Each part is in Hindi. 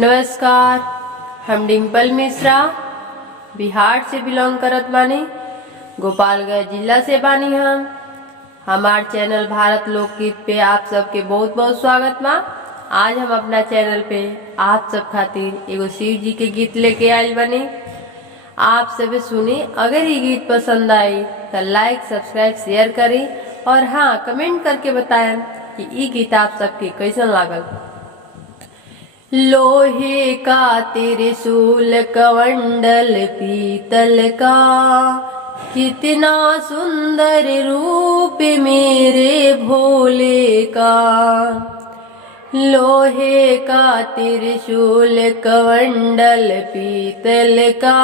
नमस्कार, हम डिम्पल मिश्रा बिहार से बिलोंग करत बानी। गोपालगंज जिला से बानी। हम हमार चैनल भारत लोकगीत पे आप सबके बहुत बहुत स्वागत बा। आज हम अपना चैनल पे आप सब खातिर एगो शिव जी के गीत लेके आयल बानी। आप सब सुनी। अगर ये गीत पसंद आई तो लाइक सब्सक्राइब शेयर करी और हाँ कमेंट करके बताएं कि ये गीत आप सबके कैसन लागल। लोहे का त्रिशूल कमंडल पीतल का, कितना सुंदर रूप मेरे भोले का। लोहे का त्रिशूल कमंडल पीतल का,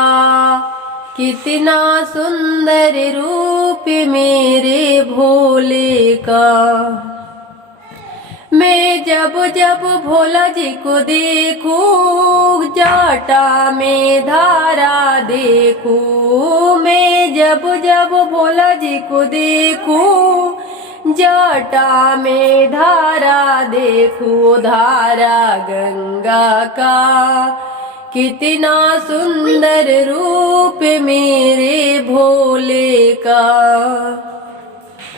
कितना सुंदर रूप मेरे भोले का। मैं जब जब भोला जी को देखूं, जाटा में धारा देखूं। मैं जब जब भोला जी को देखूं, जाटा में धारा देखूं। धारा गंगा का, कितना सुंदर रूप मेरे भोले का।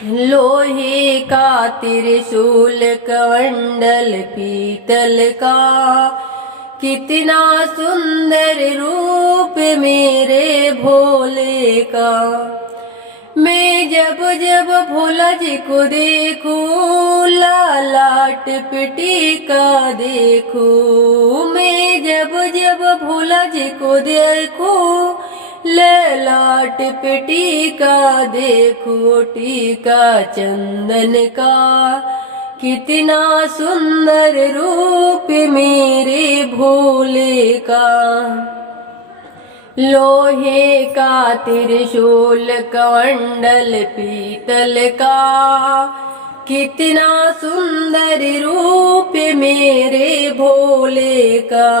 लोहे का त्रिशूल कमंडल पीतल का, कितना सुंदर रूप मेरे भोले का। मैं जब जब भोला जी को देखूं, लालाट पिटी का देखूं। मैं जब जब भोला जी को देखूं, ललाट पे टीका देखो। टीका चंदन का, कितना सुंदर रूप मेरे भोले का। लोहे का त्रिशूल कमंडल पीतल का, कितना सुंदर रूप मेरे भोले का।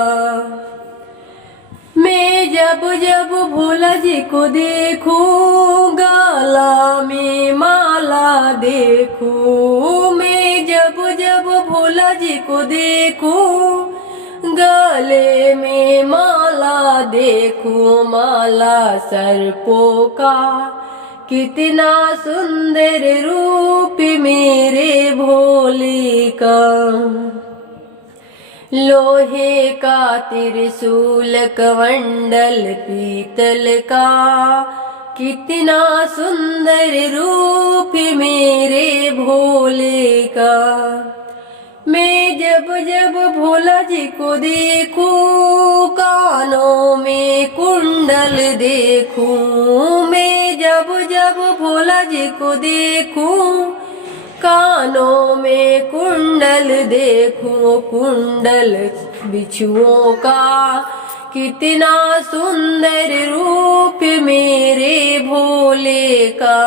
मैं जब जब भोला जी को देखूं, गला में माला देखूं। मैं जब जब भोला जी को देखूं, गले में माला देखूं। माला सर्पों का, कितना सुंदर रूप मेरे भोले का। लोहे का त्रिशूल कमंडल पीतल का, कितना सुंदर रूप मेरे भोले का। मैं जब जब भोला जी को देखूं, कानों में कुंडल देखूं। मैं जब जब भोला जी को देखूं, कानों में कुंडल देखूं। कुंडल बिच्छुओं का, कितना सुंदर रूप मेरे भोले का।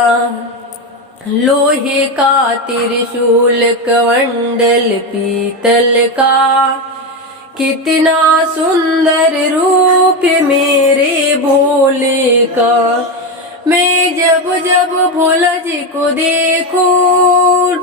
लोहे का त्रिशूल कमंडल पीतल का, कितना सुंदर रूप मेरे भोले का। मैं जब जब भोला जी को देखूं,